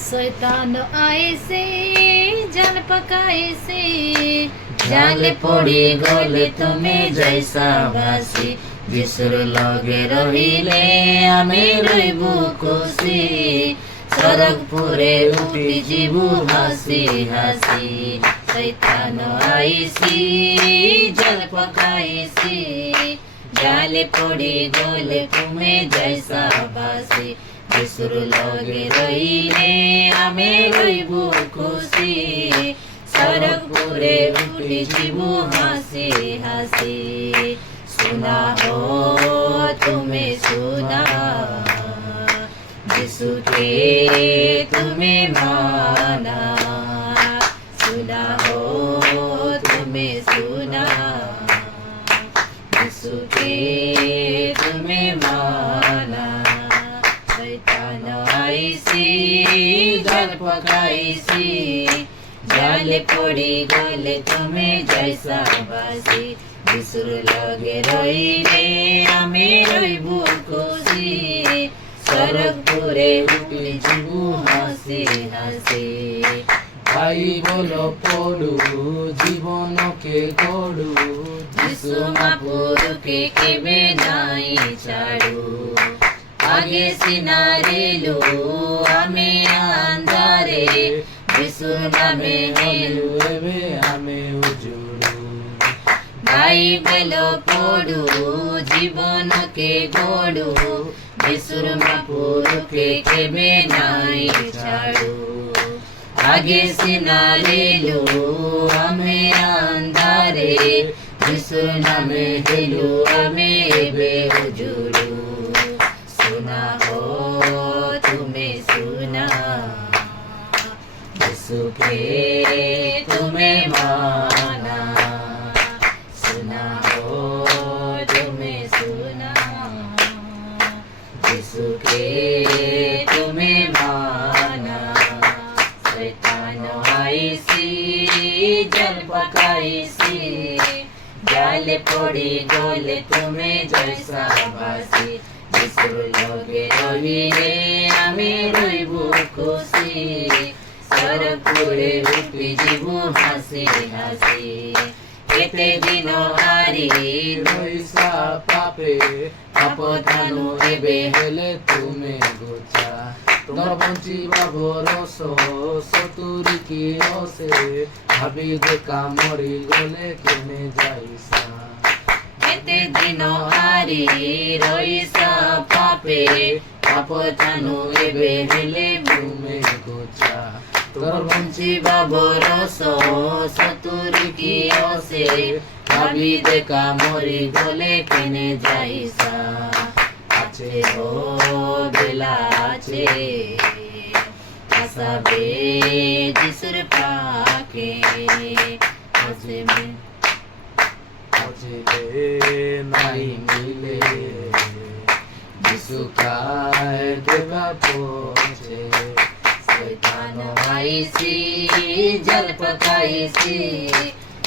शैतान आए से जल पकाए से জালে পড়ি গলে তুমি জৈসা বাসি যিশুর লগে রহিলে আমি রইব খুশি সরগপুরে উঠি জীবু হাসি হাসি শৈতান আইসি জল পকাইছি জালে পড়ি গলে তুমি জৈসা বাসি যিশুর লগে রহিলে আমি রইব খুশি सरगपुरे उठी जीवू हंसी हंसी सुना हो तुम्हें सुना यीशु के तुम्हें माना सुना हो तुम्हें सुना यीशु के तुम्हें माना शैतान आईसी जल पकाईसी জালে পড়ি গলে তুমি জৈসা বাসি যিশুর লগে রইলে আমি রইব খুশি সরগপুরে উঠি জীবু হাসি হাসি ভাই বলো পড়ু জীবনকে গড়ু যিশু মাপুরকে কেবে নাই ছাড়ু আগে সিনারিলু আমি আন্ধারে যিশুর নামে হেলু এবে আমি উজুড়ু বাইবেল পড়ু জীবনকে গড়ু যিশুর মাপুরকে কেবে নাই ছাড়ু আগে সিনারিলু আমি আন্ধারে যিশুর নামে হেলু আমি এবে উজুড়ু सुना हो तुम्हें सुना यीशु के तुम्हें माना सुना हो तुम्हें सुना यीशु के तुम्हें माना शैतान आईसी जल पकाईसी জালে পড়ি গলে তুমি জৈসা বাসি যিশুর লগে রহিলে আমি রইব খুশি সরগপুরে উঠি জীবু হাসি হাসি কেতে দিন হারি রইসা পাপে আপধানু এবে হেলে তুমি গোচা তোমার বঞ্চিবা ভরস সতুরি কি রসে ভাবি দেখা মরি গলে কেনে যাইসা কেতে দিন হারি রইসা পাপে আপধানু এবে হেলে তুমি গোচা তোর বঞ্চিবা ভরস সতুরি কি রসে ভাবি দেখা মরি গলে কেনে যাইসা আছে ও বেলা আছে আসাবে যিশুর পাকে আছে আজিলে নাই মিলে যিশু কায় দেবা পৌঁছে শৈতান আইসি জল পকাইছি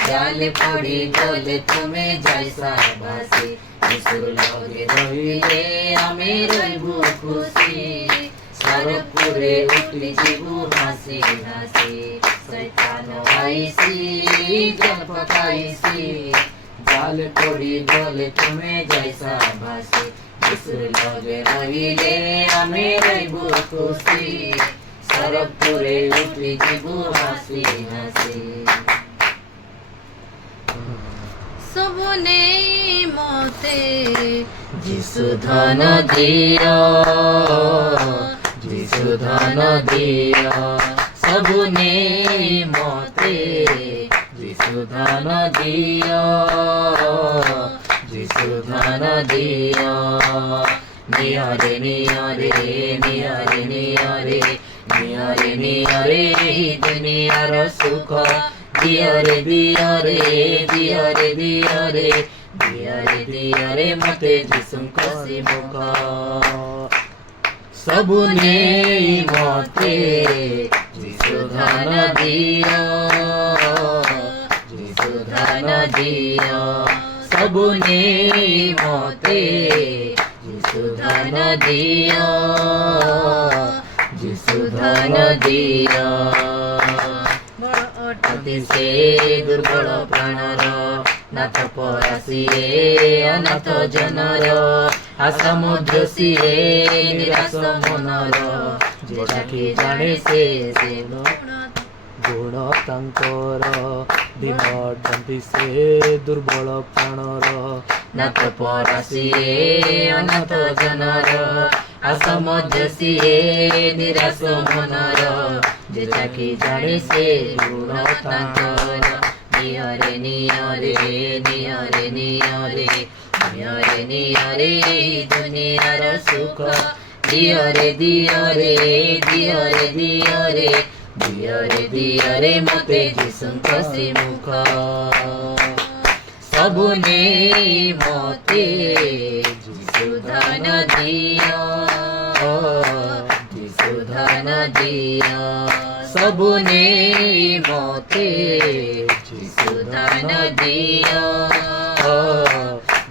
জালে পড়ি গলে তুমি জৈসা বাসি যিশুর লগে রহিলে আমি রইব খুশি সরগপুরে উঠি জীবু হাসি হাসি শৈতান আইসি জল পকাইছি জালে পড়ি গলে তুমি জৈসা বাসি যিশুর লগে রহিলে আমি রইব খুশি সরগপুরে উঠি জীবু হাসি হাসি সবনে মতে যিশু ধন দিও যিশু ধন দিও সবনে মতে যিশু ধন দিও যিশু ধন দিও নিয়রে নিয়রে নিয়রে নিয়রে নিয়রে নিয়রে দুনিয়ার সুখ দিয়রে দিয়রে দিয়রে দিয়রে দিয়রে দিয়রে মতে যিশুଙ୍କ মুখ ସବୁ ନେଇ ମତେ যিশু ଧାନ ଦିଅ যিশু ଧାନ ଦିଅ ସବୁ ନେଇ ମତେ যিশু ধাନ ଦିଅ যিশু ଧନ ଦିଅ ଅତି ସେ ଦୁର୍ବଳ ପ୍ରାଣର ନାଥ ପରାସିଏ ଅନାଥ ଜନର ଆଶା ମଧ୍ୟ ସିଏ ନିରାଶ ମନର ଯେ ଚାଖି ଜାଣେ ସେ ଗୁଣ ତାଙ୍କର ଦିନ ଡନ୍ତି ସେ ଦୁର୍ବଳ ପ୍ରାଣର ନାଥ ପରାସିଏ ଅନାଥ ଜନର ଆଶା ମଧ୍ୟ ସିଏ ନିରାଶ ମନର ଯେ ଚାଖି ଜାଣେ ସେ ଗୁଣ ତାଙ୍କର ନିଅରେ ନିଅରେ ନିଅରେ ନିଅରେ ନିଅରେ ନିଅରେ ଦୁନିଆର ସୁଖ ଦିଅରେ ଦିଅରେ ଦିଅରେ ଦିଅରେ ଦିଅରେ ଦିଅରେ ମତେ ଯୀଶୁଙ୍କ ଶ୍ରୀମୁଖ ସବୁ ନେଇ ମତେ ଯୀଶୁ ଧନ ଦିଅ ଯୀଶୁ ଧନ ଦିଅ ସବୁ ନେଇ ମତେ ଯୀଶୁ ଧନ ଦିଅ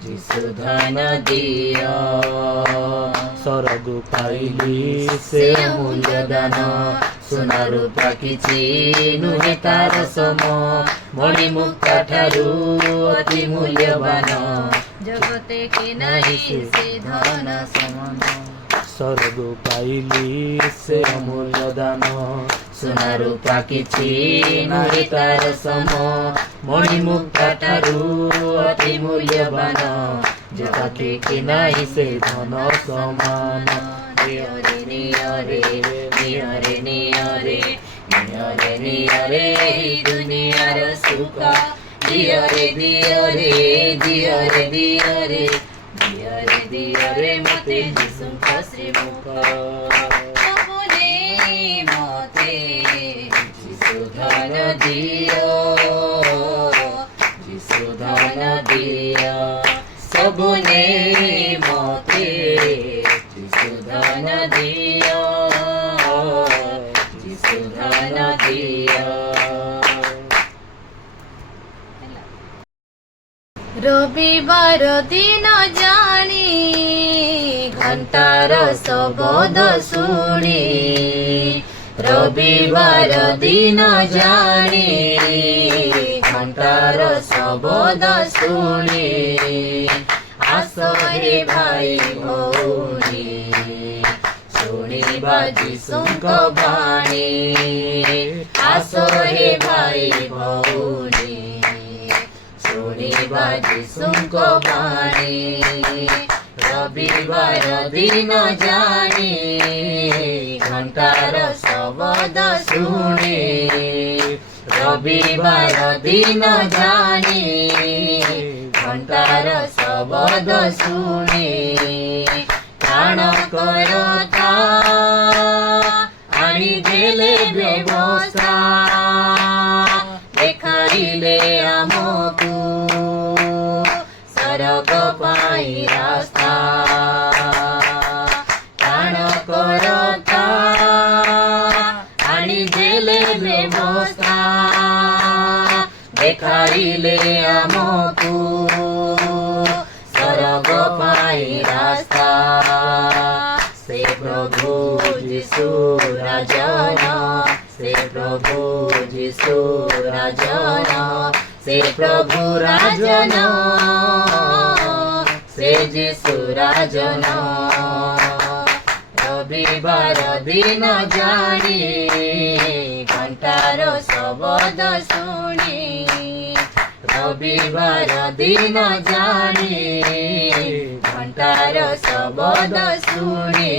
ଯୀଶୁ ଧନ ଦିଅ ସ୍ୱର୍ଗକୁ ପାଇଲି ସେ ଅମୂଲ୍ୟ ଦାନ ସୁନା ରୂପା କିଛି ନୁହେଁ ତାର ସମ ମଣିମୁକ୍ତା ଠାରୁ ଅତି ମୂଲ୍ୟବାନ ଜଗତେ କି ନାହିଁ ସେ ଧନ ସମାନ ସ୍ୱର୍ଗକୁ ପାଇଲି ସେ ଅମୂଲ୍ୟ ଦାନ ସୁନା ରୂପା କିଛି ନୁହେଁ ତାର ସମ ମଣିମୁକ୍ତା ଠାରୁ ଅତି ମୂଲ୍ୟବାନ ଜଗତେ କି ନାହିଁ ସେ ଧନ ସମାନ ନିଅରେ ନିଅରେ ନିଅରେ ନିଅରେ ନିଅରେ ନିଅରେ ଦୁନିଆର ସୁଖ ଦିଅରେ ଦିଅରେ ଦିଅରେ ଦିଅରେ ଦିଅରେ ଦିଅରେ ମତେ ଯୀଶୁଙ୍କ ଶ୍ରୀମୁଖ ସବୁ ନେଇ ମତେ ଯୀଶୁ ଧନ ଦିଅ ଯୀଶୁ ଧନ ଦିଅ ସବୁ ନେଇ ମତେ ଯୀଶୁ ଧନ ଦିଅ ଯୀଶୁ ଧନ ଦିଅ ରବିବାର ଦିନ ଜାଣି ଘଣ୍ଟାର ଶବଦ ଶୁଣି ରବିବାର ଦିନ ଜାଣି ଘଣ୍ଟାର ଶବଦ ଶୁଣି ଆସ ହେ ଭାଇ ଭଉଣୀ ଶୁଣିବା ଯୀଶୁଙ୍କ ବାଣୀ ଆସ ହେ ଭାଇ ଭଉଣୀ ଶୁଣିବା ଯୀଶୁଙ୍କ ବାଣୀ ରବିବାର ଦିନ ଜାଣି ଘଣ୍ଟାର ଶବଦ ଶୁଣି ରବିବାର ଦିନ ଜାଣି ଘଣ୍ଟାର ଶବଦ ଶୁଣି ପ୍ରାଣ କରତା ଆଣିଦେଲେ ବ୍ୟବସ୍ଥା ଦେଖାଇଲେ ଆମକୁ ସ୍ୱର୍ଗ ପାଇଁ ରାସ୍ତା ପ୍ରାଣ କରତା ଆଣିଦେଲେ ବ୍ୟବସ୍ଥା ଦେଖାଇଲେ ଆମକୁ ସ୍ୱର୍ଗ ପାଇଁ ରାସ୍ତା ସେ ପ୍ରଭୁ ଯୀଶୁ ରାଜନ ସେ ପ୍ରଭୁ ଯୀଶୁ ରାଜନ ସେ ପ୍ରଭୁ ରାଜନ ସେ ଯୀଶୁ ରାଜନ ରବିବାର ଦିନ ଜାଣି ଘଣ୍ଟାର ଶବଦ ଶୁଣି ରବିବାର ଦିନ ଜାଣି ଘଣ୍ଟାର ଶବଦ ଶୁଣି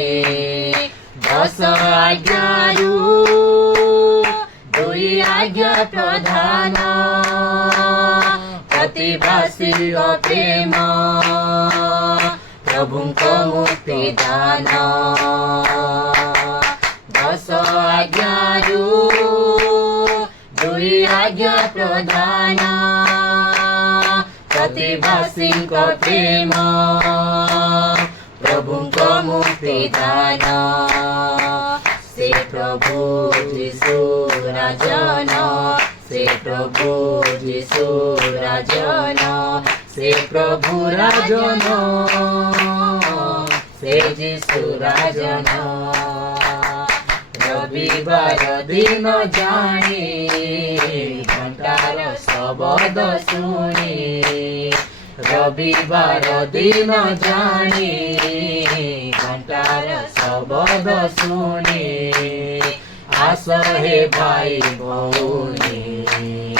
10 ଆଜ୍ଞାରୁ 2 ଆଜ୍ଞା ପ୍ରଧାନ ପ୍ରତିବାସୀଙ୍କ ପ୍ରେମ ପ୍ରଭୁଙ୍କ ମୁକ୍ତି ଦାନ 10 ଆଜ୍ଞାରୁ 2 ଆଜ୍ଞା ପ୍ରଧାନ ପ୍ରତିବାସୀଙ୍କ ପ୍ରେମ ପ୍ରଭୁଙ୍କ ମୁକ୍ତି ଦାନ ସେ ପ୍ରଭୁ ଯୀଶୁ ରାଜନ ସେ ପ୍ରଭୁ ଯୀଶୁ ରାଜନ ସେ ପ୍ରଭୁ ରାଜନ ସେ ଯୀଶୁ ରାଜନ रविवार दिन जानी घंटार शब्द शुणी रविवार दिन जानी घंटार शब्द शुणी आस हे भाई भौणी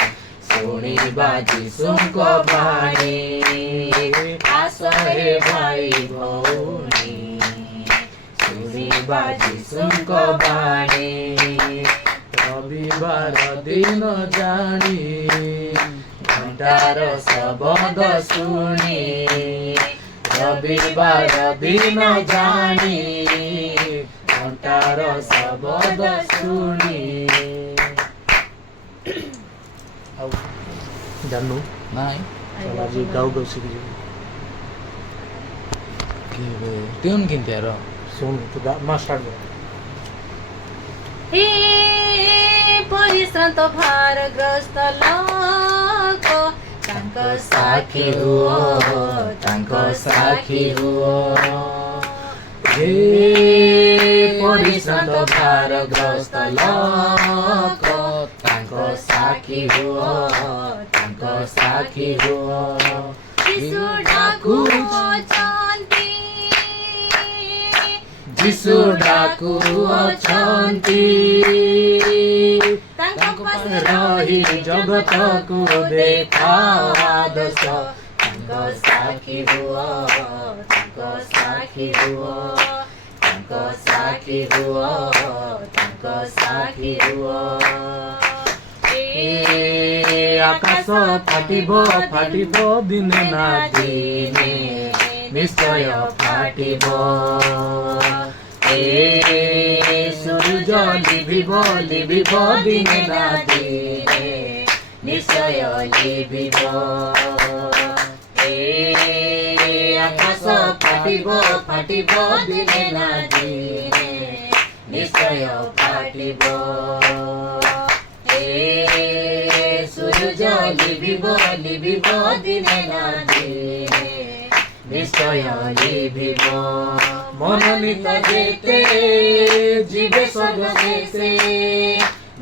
शुणिबा यीशुଙ୍କ बाणी आस हे भाई भौणी शुणिबा यीशुଙ୍କ बाणी रविवार दिन जानी घंटार शब्द शुणी रविवार दिन जानी घंटार शब्द शुणी जान्नु नाइ चल आज गाउँ गाउँ सिकियो के भे ट्युन किन्थ्यो र सुन त मा स्टार्ट भयो हे परिश्रान्त भारग्रस्त लोक तांक साखी हुओ तांक साखी हुओ हे परिश्रान्त भारग्रस्त लोक तांक साखी हुओ तांक साखी हुओ यीशु डाकु अछन्ति यीशु डाकु अछन्ति तांको पासे रही जगतको देखाओ आदर्श तांको साखी हुओ तांको साखी हुओ तांको साखी हुओ तांको साखी हुओ आकाश फाटिब फाटिब दिने ना दिने निश्चय फाटिब सूर्य लिभिब लिभिब दिने ना दिने निश्चय लिभिब आकाश फाटिब फाटिब दिने ना दिने निश्चय फाटिब सूर्य लिभिब लिभिब दिने ना दिने निश्चय लिभिब मनोनीत जेते जीवे स्वर्ग देशे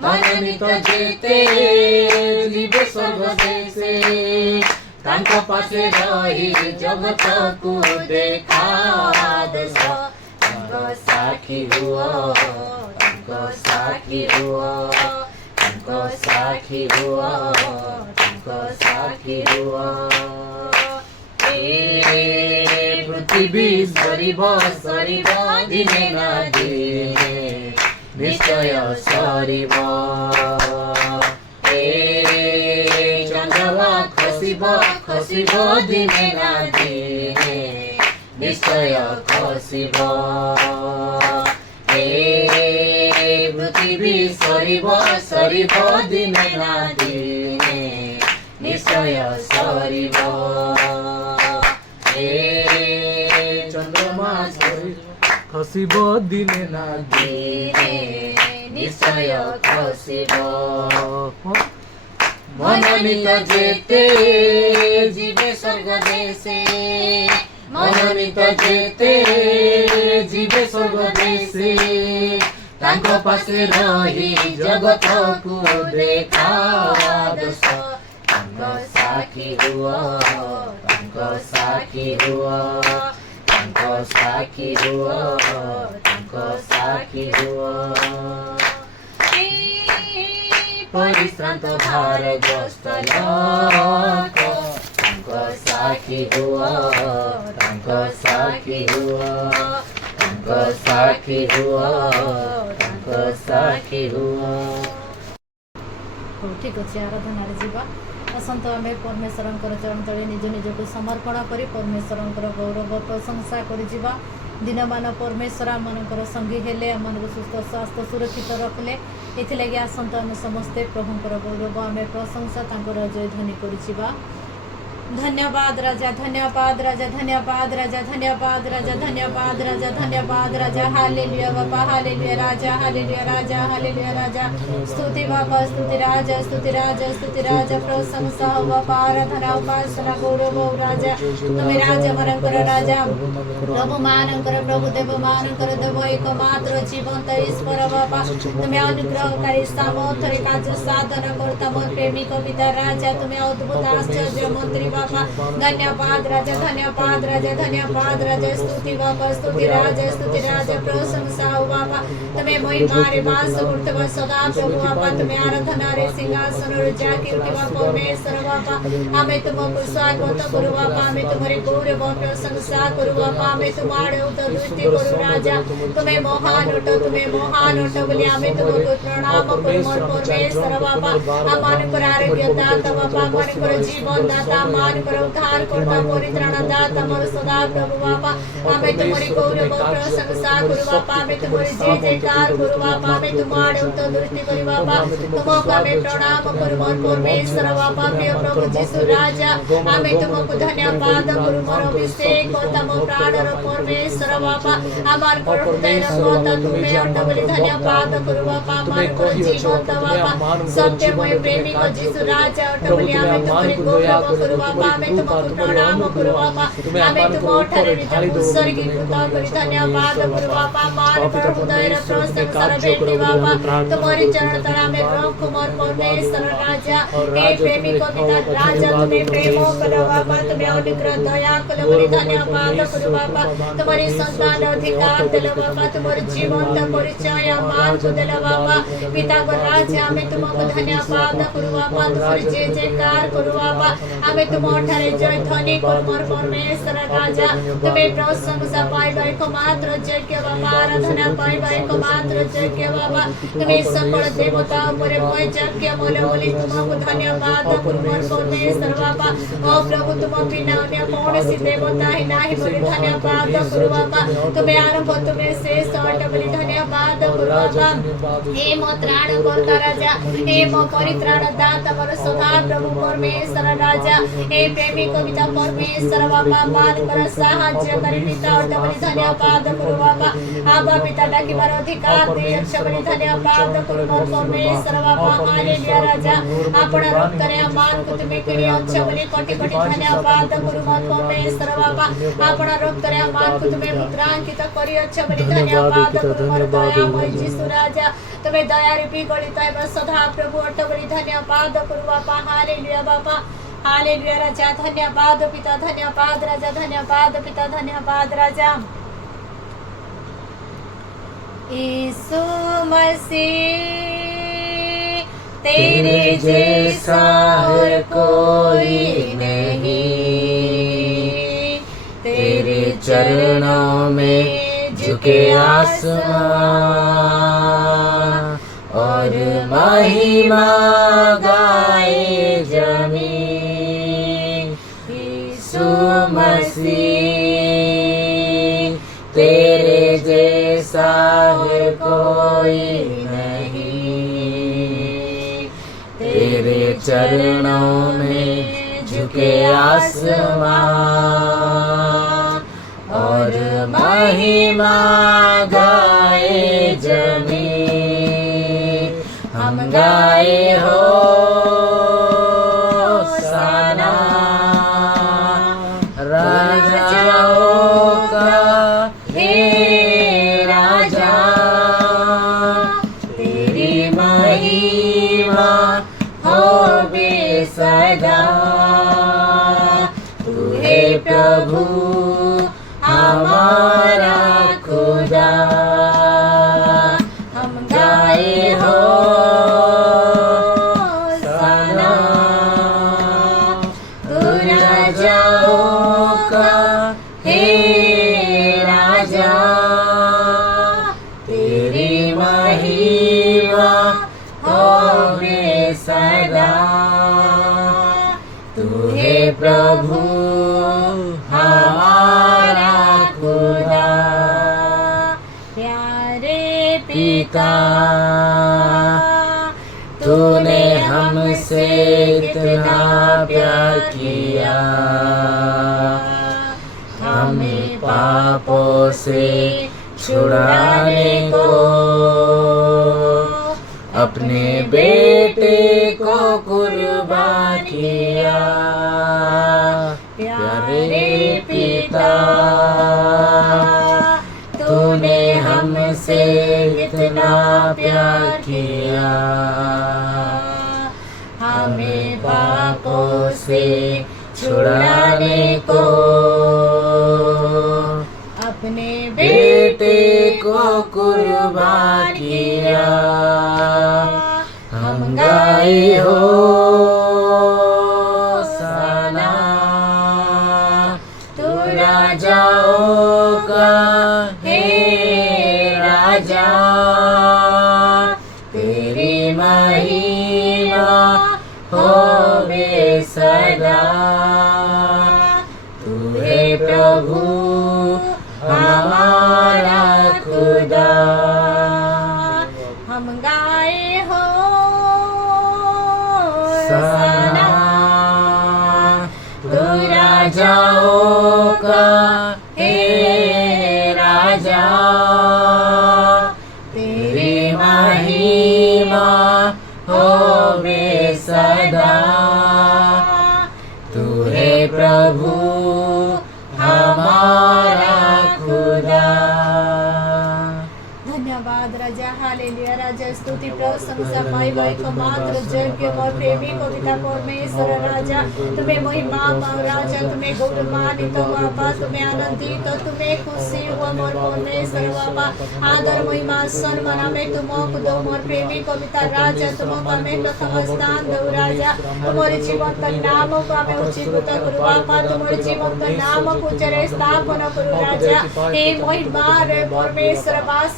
मनोनीत जेते जीवे स्वर्ग देशे तांको पासे रही जगतको देखाओ आदर्श तांको साखी हुओ तांको साखी हुओ तांको साखी हुओ तांको साखी हुओ पृथ्वी सरिब सरिब दिने ना दिने निश्चय सरिब चन्द्रमा खसिब खसिब दिने ना दिने निश्चय खसिब पृथ्वी सरिब सरिब दिने ना दिने निश्चय सरिब चन्द्रमा खसिब दिने ना दिने निश्चय खसिब मनोनीत जेते जीवे स्वर्ग देशे मनोनीत जेते जीवे स्वर्ग देशे तांको पासे रही जगतको देखाओ आदर्श तांको साखी हुओ तांको साखी हुओ तांको साखी हुओ तांको साखी हुओ परिश्रान्त भारग्रस्त लोक तांको साखी हुओ तांको साखी हुओ तांको साखी हुओ तांको साखी हुओ ठीक अच्छे आराधनार जीवा आसत आम परमेश्वर चरण तले निज निजक समर्पण कर परमेश्वर गौरव प्रशंसा कर दिन मान परमेश्वर आम संगी हेले आम सुस्थ स्वास्थ्य सुरक्षित रखले ये आसत आम समस्ते प्रभुंर गौरव आम प्रशंसा जय ध्वनि कर धन्यवाद राजा, धन्यवाद राजा, धन्यवाद राजा, धन्यवाद राजा, धन्यवाद राजा, धन्यवाद राजा। हालेलुया बाबा, हालेलुया राजा, हालेलुया राजा, हालेलुया राजा। स्तुति बाबा, स्तुति राजा, स्तुति राजा, स्तुति राजा। प्रशंसा हो बाबा, आराधना उपासना गौरव हो राजा। तुम्हें राजा मनंकर राजा, प्रभु मानंकर, प्रभु देव मानंकर, देव एकमात्र जीवंत ईश्वर बाबा। तुम्हें अनुग्रहकारी सामर्थ्य कार्य साधन करता मोर प्रेमिक पिता राजा। तुम्हें अद्भुत आश्चर्य मंत्री बाबा। धन्यवाद राजा, धन्यवाद राजा, धन्यवाद राजा। स्तुति बाबा, स्तुति राजा, स्तुति राजा। प्रशंसा हो बाबा, तुम्हें महिमा रे वास उठवा सदा प्रभु बाबा। तुम्हें आराधना रे सिंहासन रे जाकी उठवा परमेश्वर बाबा। हमें तुमको स्वागत करू बाबा, हमें तुम्हारे गौरव प्रशंसा करू बाबा, हमें तुम्हारे उतर दृष्टि करू राजा। तुम्हें महान उठ, तुम्हें महान उठ बोली हमें तुमको प्रणाम करू मोर परमेश्वर बाबा। हमारे पर आरोग्य दाता बाबा, हमारे पर जीवन दाता, मान कर उद्धार करता परित्राण दाता मोर सदा प्रभु बाबा। हमें तुम्हारी गौरव प्रशंसा करू बाबा, हमें तुम्हारी जय जयकार करू बाबा, हमें तुम्हारे उतर दृष्टि करू बाबा। तुमको हमें प्रणाम करू मोर परमेश्वर बाबा। प्रिय प्रभु यीशु राजा, हमें तुमको धन्यवाद करू मोर अभिषेक करता मोर प्राण रो परमेश्वर बाबा। हमार को हृदय रखता तुम्हें अटबली धन्यवाद करू बाबा। हमार को जीवन बाबा, सत्यमय प्रेमी को यीशु राजा अटबली हमें तुम्हारी गौरव करू बाबा, हमें तुमको प्रणाम करू बाबा। हमें तुम ठारे उत्सर्गी कृता करी धन्यवाद करू बाबा। मान कर हृदय रो प्रशंसा बेटी बाबा, तुम्हारी चरण तला में रख मोर परमेश्वर राजा। हे प्रेमी को पिता राजा, तुम्हें प्रेम करो बाबा, तुम्हें अनुग्रह दया करो बड़ी धन्यवाद करू बाबा। तुम्हारी संतान अधिकार दिलो बाबा, तुम्हारे जीवंत परिचय मान को दिलो बाबा। पिता को राजा, हमें तुमको धन्यवाद करू बाबा, तुम्हारी जय जयकार करू बाबा। हमें तुम ठारे जय ध्वनि करू मोर परमेश्वर राजा। तुम्हें प्रशंसा पाइबा एकमात्र योग्य बाबा, आराधना पाइबा एकमात्र योग्य बाबा। तुम्हें सकल देवता उपरे मोय योग्य बोले बोली तुमको धन्यवाद करू मोर परमेश्वर बाबा। ओ प्रभु, तुम बिना अन्य कौनसी देवता ही नाही बोली धन्यवाद करू बाबा। तुम्हें आरंभ, तुम्हें शेष अट बोली धन्यवाद करू बाबा। हे मो त्राण करता राजा, हे मो परित्राण दाता मोर सदा प्रभु परमेश्वर राजा। हे प्रेमी कविता परमेश्वर बाबा, मान कर साहाय्य करी पिता अट बोली धन्यवाद करू बाबा। आबा पिता डाकिबार अधिकार दे अच्छा बोली धन्यवाद करू मोर परमेश्वर बाबा। हालेलुया राजा, आपण रूप करे मान को तुम्हें करी अच्छा बोली कोटि कोटि धन्यवाद करू मोर परमेश्वर बाबा। आपण रूप करे मान को तुम्हें मुद्रांकित करी अच्छा बोली धन्यवाद करू मोर दयामय यीशु राजा। तुम्हें दया रूपी गणित है सदा प्रभु अट बोली धन्यवाद करू बाबा। हालेलुया बाबा, हालेलुया राजा। धन्यवाद पिता, धन्यवाद राजा, धन्यवाद पिता, धन्यवाद राजा। यीशु मसीह तेरे जैसा और कोई नहीं, तेरे चरणों में झुके आसमां और महिमा गाए जमीन। यीशु मसीह तेरे जैसा है कोई नहीं, तेरे चरणों में झुके आसमां और महिमा गाए जमीन। हम गाए हो साना राजाओं का, हे राजा तेरी महिमा हो बेसदा। तू है प्रभु हमारा खुदा। हम गाए हो सना तू राजाओं का, हे राजा तेरी महिमा हो बेसदा। तू है प्रभु हमारा खुदा। प्यारे पिता तूने हमसे इतना प्यार किया, हमें पापों से छुड़ाने को अपने बेटे को कुर्बान किया। प्यारे पिता, तूने हमसे इतना प्यार किया, हमें पापों से छुड़ाने को अपने बेटे को कुर्बान किया। हम गाए हो सना, तू राजाओं का हे राजा, तेरी महिमा होवे सदा। तू है प्रभु हमारा खुदा, हम गाए हो सना, तू राजाओं का हे राजा, तेरी महिमा होवे सदा। तू है प्रभु हमारा खुदा। धन्यवाद राजा, हालेलुया राजा, स्तुति प्रशंसा महिमा एकमात्र योग्य और प्रेमी को पिता परमेश्वर राजा, तुम्हें महिमा पाओ राजा, तुम्हें गौरवान्वित हो बाबा, तुम्हें आनंदित हो, तुम्हें खुशी हो मोर परमेश्वर बाबा। आदर महिमा सम्मान हमें तुमको दो मोर प्रेमी को पिता राजा, तुमको हमें प्रथम स्थान दो राजा। तुम्हारे जीवन का नाम को हमें उच्चीकृत करो बाबा, तुम्हारे जीवन का नाम को उच्च स्थापना करो राजा। हे महिमा रे परमेश्वर बास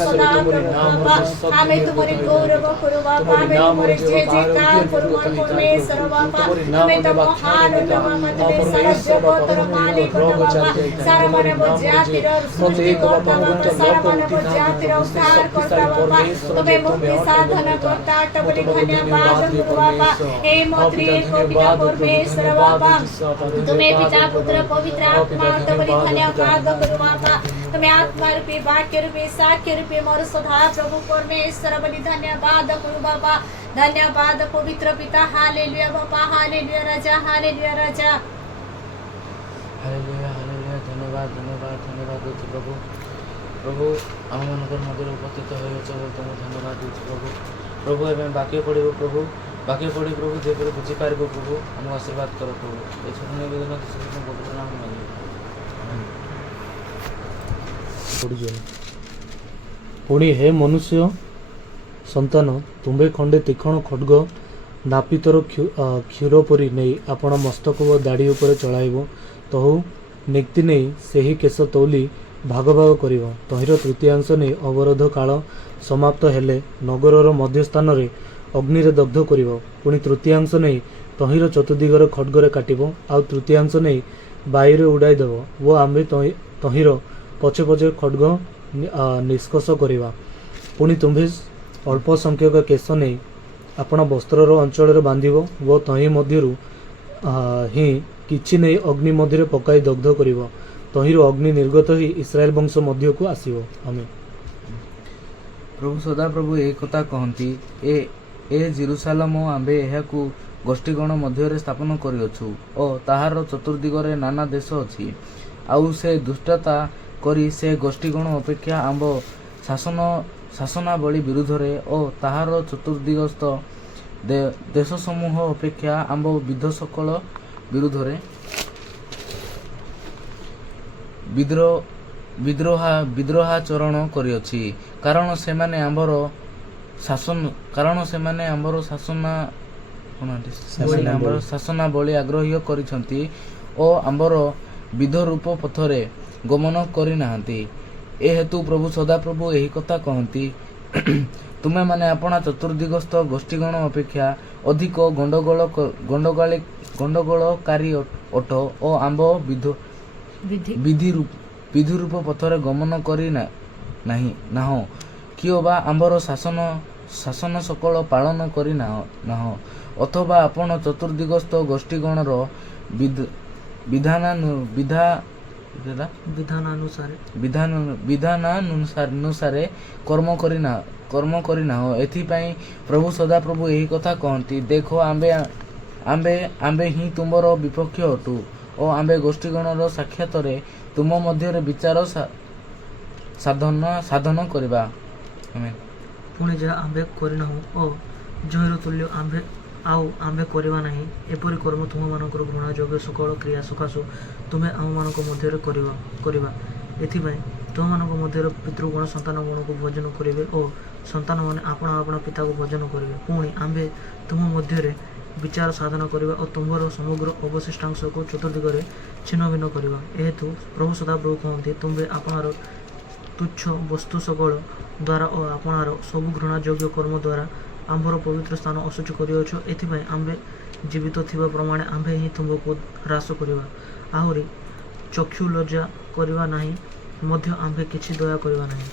सदा करो बाबा, हमें तुम्हारे गौरव करो बाबा, हमें तुम्हारे जय जयकार करो मोर परमेश्वर बाबा। तुम्हें तो महान हो बाबा, तुम्हें सारा जगत रो मालिक हो बाबा, सारा मानव जाति रो सृष्टि करता बाबा, सारा मानव जाति रो उद्धार करता बाबा, तुम्हें मुक्ति साधन करता टबली धन्यवाद करो बाबा। हे मोत्री को पिता परमेश्वर बाबा, तुम्हें पिता पुत्र पवित्र आत्मा टबली धन्यवाद करो बाबा। तुम्हें आत्मा रूपी वाक्य रूपी साक्ष्य रूपी मोर सदा प्रभु परमेश्वर बलि धन्यवाद करो बाबा। धन्यवाद पवित्र पिता, हालेलुया बाबा, हालेलुया राजा, हालेलुया राजा। हालेलुया हालेलुया, धन्यवाद धन्यवाद धन्यवाद देଉଛି प्रभु। प्रभु ଆମମାନଙ୍କର ମଧ୍ୟରେ ଉପସ୍ଥିତ ହୋଇଅଛ ବୋଲି ତୁମକୁ ଧନ୍ୟବାଦ ଦେଉଛି ପ୍ରଭୁ। ପ୍ରଭୁ ଏବେ ବାକ୍ୟ ପଢ଼ିବୁ ପ୍ରଭୁ, ବାକ୍ୟ ପଢ଼ି ପ୍ରଭୁ ଯେପରି ବୁଝିପାରିବୁ ପ୍ରଭୁ, ଆମକୁ ଆଶୀର୍ବାଦ କର ପ୍ରଭୁ। ଏ ଛୋଟ ନିବେଦନ ପବିତ୍ର ନାମ ମାଗିବୁ। ପୁଣି ହେ ମନୁଷ୍ୟ ସନ୍ତାନ, ତୁମ୍ଭେ ଖଣ୍ଡେ ତୀକ୍ଷ୍ଣ ଖଡ୍ଗ ନାପିତର କ୍ଷୀର ପରି ନେଇ ଆପଣ ମସ୍ତକ ଓ ଦାଢ଼ି ଉପରେ ଚଳାଇବ। ତହୁ ନିକ୍ତି ନେଇ ସେହି କେଶ ତୌଲି ଭାଗ ଭାଗ କରିବ। ତହିଁର ତୃତୀୟାଂଶ ନେଇ ଅବରୋଧ କାଳ ସମାପ୍ତ ହେଲେ ନଗରର ମଧ୍ୟସ୍ଥାନରେ ଅଗ୍ନିରେ ଦଗ୍ଧ କରିବ। ପୁଣି ତୃତୀୟାଂଶ ନେଇ ତହିଁର ଚତୁର୍ଦିଗରେ ଖଡ୍ଗରେ କାଟିବ, ଆଉ ତୃତୀୟାଂଶ ନେଇ ବାୟୁରେ ଉଡ଼ାଇ ଦେବ ଓ ଆମ୍ଭେ ତହିଁର ପଛେ ପଛେ ଖଡ୍ଗ ନିଷ୍କର୍ଷ କରିବା। ପୁଣି ତୁମ୍ଭେ ଅଳ୍ପ ସଂଖ୍ୟକ କେଶ ନେଇ ଆପଣ ବସ୍ତ୍ରର ଅଞ୍ଚଳରେ ବାନ୍ଧିବ ଓ ତହିଁ ମଧ୍ୟରୁ ହିଁ କିଛି ନେଇ ଅଗ୍ନି ମଧ୍ୟରେ ପକାଇ ଦଗ୍ଧ କରିବ। ତହିଁରୁ ଅଗ୍ନି ନିର୍ଗତ ହୋଇ ଇସ୍ରାଏଲ ବଂଶ ମଧ୍ୟକୁ ଆସିବ। ଆମେ ପ୍ରଭୁ ସଦାପ୍ରଭୁ ଏହି କଥା କହନ୍ତି, ଏ ଜେରୁସାଲେମ, ଆମ୍ଭେ ଏହାକୁ ଗୋଷ୍ଠୀଗଣ ମଧ୍ୟରେ ସ୍ଥାପନ କରିଅଛୁ ଓ ତାହାର ଚତୁର୍ଦିଗରେ ନାନା ଦେଶ ଅଛି। ଆଉ ସେ ଦୁଷ୍ଟତା କରି ସେ ଗୋଷ୍ଠୀଗଣ ଅପେକ୍ଷା ଆମ୍ଭ ଶାସନାବଳୀ ବିରୁଦ୍ଧରେ ଓ ତାହାର ଚତୁର୍ଦିଗସ୍ଥ ଦେଶସମୂହ ଅପେକ୍ଷା ଆମ୍ଭ ବିଧସକଳ ବିରୁଦ୍ଧରେ ବିଦ୍ରୋହାଚରଣ କରିଅଛି। କାରଣ ସେମାନେ ଆମ୍ଭର ଶାସନାବଳୀ ଆଗ୍ରହୀ କରିଛନ୍ତି ଓ ଆମ୍ଭର ବିଧରୂପ ପଥରେ ଗମନ କରିନାହାନ୍ତି। ଏ ହେତୁ ପ୍ରଭୁ ସଦାପ୍ରଭୁ ଏହି କଥା କହନ୍ତି, ତୁମେମାନେ ଆପଣା ଚତୁର୍ଦିଗସ୍ଥ ଗୋଷ୍ଠୀଗଣ ଅପେକ୍ଷା ଅଧିକ ଗଣ୍ଡଗୋଳକାରୀ ଅଟ ଓ ଆମ୍ଭ ବିଧିରୂପ ପଥରେ ଗମନ କରି ନାହ। କିଓ ବା ଆମ୍ଭର ଶାସନ ସକଳ ପାଳନ କରି ନାହ ଅଥବା ଆପଣ ଚତୁର୍ଦିଗସ୍ଥ ଗୋଷ୍ଠୀଗଣର ବିଧାନାନୁସାରେ କର୍ମ କରିନାହ। ଏଥିପାଇଁ ପ୍ରଭୁ ସଦାପ୍ରଭୁ ଏହି କଥା କହନ୍ତି, ଦେଖ ଆମ୍ଭେ ହିଁ ତୁମର ବିପକ୍ଷ ଅଟୁ ଓ ଆମ୍ଭେ ଗୋଷ୍ଠୀଗଣର ସାକ୍ଷାତରେ ତୁମ ମଧ୍ୟରେ ବିଚାର ସାଧନ କରିବା। ପୁଣି ଯାହା ଆମ୍ଭେ କରିନାହୁଁ ଓ ଜହିର ତୁଲ୍ୟ ଆମ୍ଭେ କରିବା ନାହିଁ, ଏପରି କର୍ମ ତୁମମାନଙ୍କର ଘୃଣାଯୋଗ୍ୟ ସକଳ କ୍ରିୟା ସକାଶୁ ତୁମେ ଆମମାନଙ୍କ ମଧ୍ୟରେ କରିବା। ଏଥିପାଇଁ ତୁମମାନଙ୍କ ମଧ୍ୟରେ ପିତୃଗଣ ସନ୍ତାନଗଣକୁ ଭୋଜନ କରିବେ ଓ ସନ୍ତାନମାନେ ଆପଣା ପିତାକୁ ଭୋଜନ କରିବେ। ପୁଣି ଆମ୍ଭେ ତୁମ ମଧ୍ୟରେ ବିଚାର ସାଧନ କରିବା ଓ ତୁମର ସମଗ୍ର ଅବଶିଷ୍ଟାଂଶକୁ ଚତୁର୍ଦିଗରେ ଛିନ୍ନଭିନ୍ନ କରିବା। ଏହେତୁ ପ୍ରଭୁ ସଦାପ୍ରଭୁ କହନ୍ତି, ତୁମ୍ଭେ ଆପଣାର ତୁଚ୍ଛ ବସ୍ତୁ ସକଳ ଦ୍ୱାରା ଓ ଆପଣାର ସବୁ ଘୃଣାଯୋଗ୍ୟ କର୍ମ ଦ୍ୱାରା ଆମ୍ଭର ପବିତ୍ର ସ୍ଥାନ ଅଶୁଚି କରିଅଛ। ଏଥିପାଇଁ ଆମ୍ଭେ ଜୀବିତ ଥିବା ପ୍ରମାଣେ ଆମ୍ଭେ ହିଁ ତୁମକୁ ହ୍ରାସ କରିବା। ଆହୁରି ଚକ୍ଷୁ ଲଜ୍ଜା କରିବା ନାହିଁ, ମଧ୍ୟ ଆମ୍ଭେ କିଛି ଦୟା କରିବା ନାହିଁ।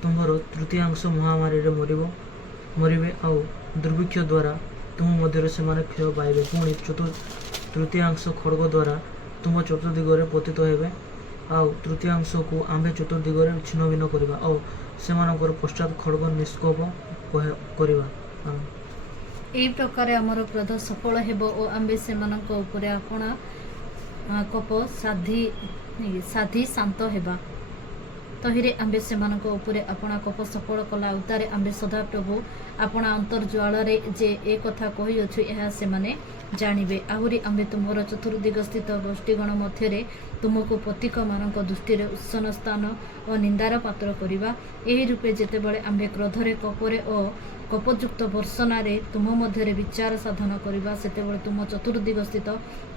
ତୁମର ତୃତୀୟାଂଶ ମହାମାରୀରେ ମରିବେ ଆଉ ଦୁର୍ଭିକ୍ଷ ଦ୍ୱାରା ତୁମ ମଧ୍ୟରେ ସେମାନେ କ୍ଷୟ ପାଇବେ। ପୁଣି ତୃତୀୟାଂଶ ଖଡ଼୍ଗ ଦ୍ୱାରା ତୁମ ଚତୁର୍ଦିଗରେ ପତିତ ହେବେ ଆଉ ତୃତୀୟାଂଶକୁ ଆମ୍ଭେ ଚତୁର୍ଦିଗରେ ଛିନ୍ନଭିନ୍ନ କରିବା ଓ ସେମାନଙ୍କର ପଶ୍ଚାତ୍ ଖଡ଼୍ଗ ନିଷ୍କୋପ କରିବା। ଏହି ପ୍ରକାର ଆମର କ୍ରୋଧ ସଫଳ ହେବ ଓ ଆମ୍ଭେ ସେମାନଙ୍କ ଉପରେ ଆପଣା କୋପ ସାଧି ଶାନ୍ତ ହେବା। ତହିଁରେ ଆମ୍ଭେ ସେମାନଙ୍କ ଉପରେ ଆପଣା କୋପ ସଫଳ କଲା ଉତ୍ତାରେ ଆମ୍ଭେ ସଦାପ୍ରଭୁ ଆପଣା ଅନ୍ତର୍ଜ୍ୱାଳରେ ଯେ ଏ କଥା କହିଅଛୁ ଏହା ସେମାନେ ଜାଣିବେ। ଆହୁରି ଆମ୍ଭେ ତୁମର ଚତୁର୍ଦିଗସ୍ଥିତ ଗୋଷ୍ଠୀଗଣ ମଧ୍ୟରେ ତୁମକୁ ପ୍ରତୀକମାନଙ୍କ ଦୃଷ୍ଟିରେ ଉତ୍ସନ ସ୍ଥାନ ଓ ନିନ୍ଦାର ପାତ୍ର କରିବା। ଏହି ରୂପେ ଯେତେବେଳେ ଆମ୍ଭେ କ୍ରୋଧରେ କୋପରେ ଓ କୋପଯୁକ୍ତ ବର୍ଷନାରେ ତୁମ ମଧ୍ୟରେ ବିଚାର ସାଧନ କରିବା, ସେତେବେଳେ ତୁମ ଚତୁର୍ଦିଗସ୍ଥିତ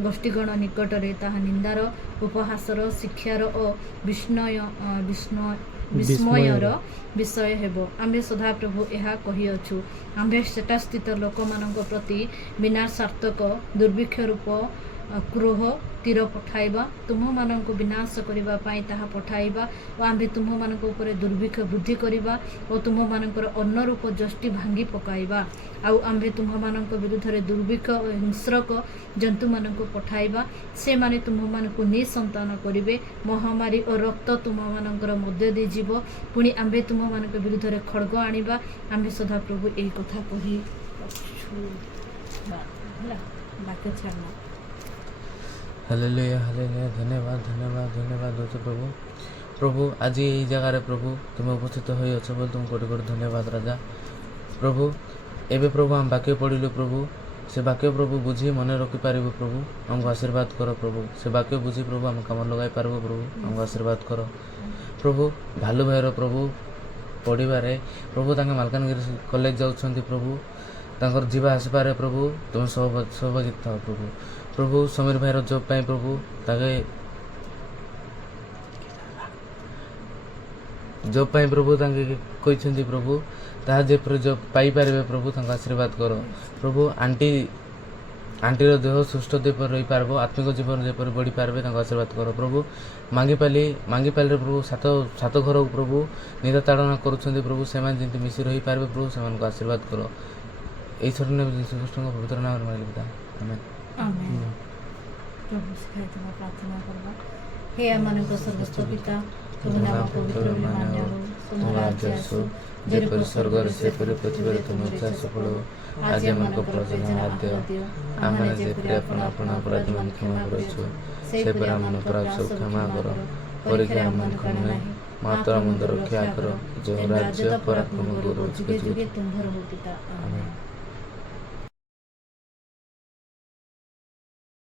ଗୋଷ୍ଠୀଗଣ ନିକଟରେ ତାହା ନିନ୍ଦାର, ଉପହାସର, ଶିକ୍ଷାର ଓ ବିସ୍ମୟର ବିଷୟ ହେବ। ଆମ୍ଭେ ସଦାପ୍ରଭୁ ଏହା କହିଅଛୁ। ଆମ୍ଭେ ସେଠାସ୍ଥିତ ଲୋକମାନଙ୍କ ପ୍ରତି ବିନାଶାର୍ଥକ ଦୁର୍ଭିକ୍ଷ ରୂପ କ୍ରୋହ ତୀର ପଠାଇବା, ତୁମମାନଙ୍କୁ ବିନାଶ କରିବା ପାଇଁ ତାହା ପଠାଇବା ଓ ଆମ୍ଭେ ତୁମମାନଙ୍କ ଉପରେ ଦୁର୍ଭିକ୍ଷ ବୃଦ୍ଧି କରିବା ଓ ତୁମମାନଙ୍କର ଅନ୍ନ ରୂପ ଯଷ୍ଟି ଭାଙ୍ଗି ପକାଇବା। ଆଉ ଆମ୍ଭେ ତୁମମାନଙ୍କ ବିରୁଦ୍ଧରେ ଦୁର୍ଭିକ୍ଷ ଓ ହିଂସ୍ରକ ଜନ୍ତୁମାନଙ୍କୁ ପଠାଇବା, ସେମାନେ ତୁମମାନଙ୍କୁ ନିଃସନ୍ତାନ କରିବେ। ମହାମାରୀ ଓ ରକ୍ତ ତୁମମାନଙ୍କର ମଧ୍ୟ ଦେଇ ଯିବ। ପୁଣି ଆମ୍ଭେ ତୁମମାନଙ୍କ ବିରୁଦ୍ଧରେ ଖଡ଼୍ଗ ଆଣିବା। ଆମ୍ଭେ ସଦାପ୍ରଭୁ ଏହି କଥା କହିଅଛୁ। ବାକ୍ୟ ଛାଡ଼ିଲା। Hallelujah hallelujah. ଧନ୍ୟବାଦ ଦେଉଛୁ ପ୍ରଭୁ ଆଜି ଏହି ଜାଗାରେ ପ୍ରଭୁ ତୁମେ ଉପସ୍ଥିତ ହୋଇଅଛ ବୋଲି ତୁମକୁ କୋଟି କୋଟି ଧନ୍ୟବାଦ ରାଜା। ପ୍ରଭୁ ଏବେ ପ୍ରଭୁ ଆମେ ବାକ୍ୟ ପଢ଼ିଲୁ ପ୍ରଭୁ, ସେ ବାକ୍ୟ ପ୍ରଭୁ ବୁଝି ମନେ ରଖିପାରିବୁ ପ୍ରଭୁ, ଆମକୁ ଆଶୀର୍ବାଦ କର ପ୍ରଭୁ। ସେ ବାକ୍ୟ ବୁଝି ପ୍ରଭୁ ଆମେ କାମ ଲଗାଇ ପାରିବୁ ପ୍ରଭୁ, ଆମକୁ ଆଶୀର୍ବାଦ କର ପ୍ରଭୁ। ଭାଲୁ ଭାଇର ପ୍ରଭୁ ପଢ଼ିବାରେ ପ୍ରଭୁ ତାଙ୍କ ମାଲକାନଗିରି କଲେଜ ଯାଉଛନ୍ତି ପ୍ରଭୁ, ତାଙ୍କର ଯିବା ଆସିବାରେ ପ୍ରଭୁ ତୁମେ ସହଭାଗୀ ଥାଅ ପ୍ରଭୁ। ପ୍ରଭୁ ସମୀର ଭାଇର ଜବ୍ ପାଇଁ ପ୍ରଭୁ ତାକେ ଜବ୍ ପାଇଁ ପ୍ରଭୁ ତାଙ୍କେ କହିଛନ୍ତି ପ୍ରଭୁ, ତାହା ଯେପରି ଜବ୍ ପାଇପାରିବେ ପ୍ରଭୁ ତାଙ୍କୁ ଆଶୀର୍ବାଦ କର ପ୍ରଭୁ। ଆଣ୍ଟିର ଦେହ ସୁସ୍ଥ ଯେପରି ରହିପାରିବ, ଆତ୍ମିକ ଜୀବନ ଯେପରି ବଢ଼ିପାରିବେ ତାଙ୍କୁ ଆଶୀର୍ବାଦ କର ପ୍ରଭୁ। ମାଙ୍ଗିପାଲିରେ ପ୍ରଭୁ ସାତ ଘରକୁ ପ୍ରଭୁ ନିନ୍ଦା ତାଡ଼ନା କରୁଛନ୍ତି ପ୍ରଭୁ, ସେମାନେ ଯେମିତି ମିଶି ରହିପାରିବେ ପ୍ରଭୁ ସେମାନଙ୍କୁ ଆଶୀର୍ବାଦ କର। ଏହି ଛୋଟ ଯୀଶୁଖ୍ରୀଷ୍ଟଙ୍କ ପବିତ୍ର ନାମରେ ମାଗିଲି ପିତା, ଆମେନ୍। ପ୍ରଭୁ ଶିଖାଇଥିବା ପ୍ରାର୍ଥନା କରିବା। ହେ ଆମମାନଙ୍କ ସର୍ବସ୍ଥ ପିତା, ତୁମ ନାମ ପବିତ୍ର ବୋଲି ମାନ୍ୟ ହେଉ, ତୁମ ରାଜ୍ୟ ଆସୁ, ଯେପରି ସ୍ୱର୍ଗରେ ସେପରି ପୃଥିବୀରେ ତୁମ ଇଚ୍ଛା ସଫଳ ହେଉ। ଆଜି ଆମମାନଙ୍କୁ ପ୍ରତିଦିନ ଦିଅ, ଆମମାନେ ଯେପରି ଆପଣ ଅପରାଧୀମାନଙ୍କୁ କ୍ଷମା କରୁଛୁ, ସେପରି ଆମ ଅପରାଧ ସବୁ କ୍ଷମା କର। ପରୀକ୍ଷା ଆମମାନଙ୍କୁ ନାହିଁ, ମାତ୍ର ଆମ ରକ୍ଷା କର, ଯେଉଁ ରାଜ୍ୟ ପରାକ୍ରମ ଗୌରବ ଯୁଗେ ଯୁଗେ ତୁମ୍ଭର ହେଉ ପିତା, ଆମେନ୍।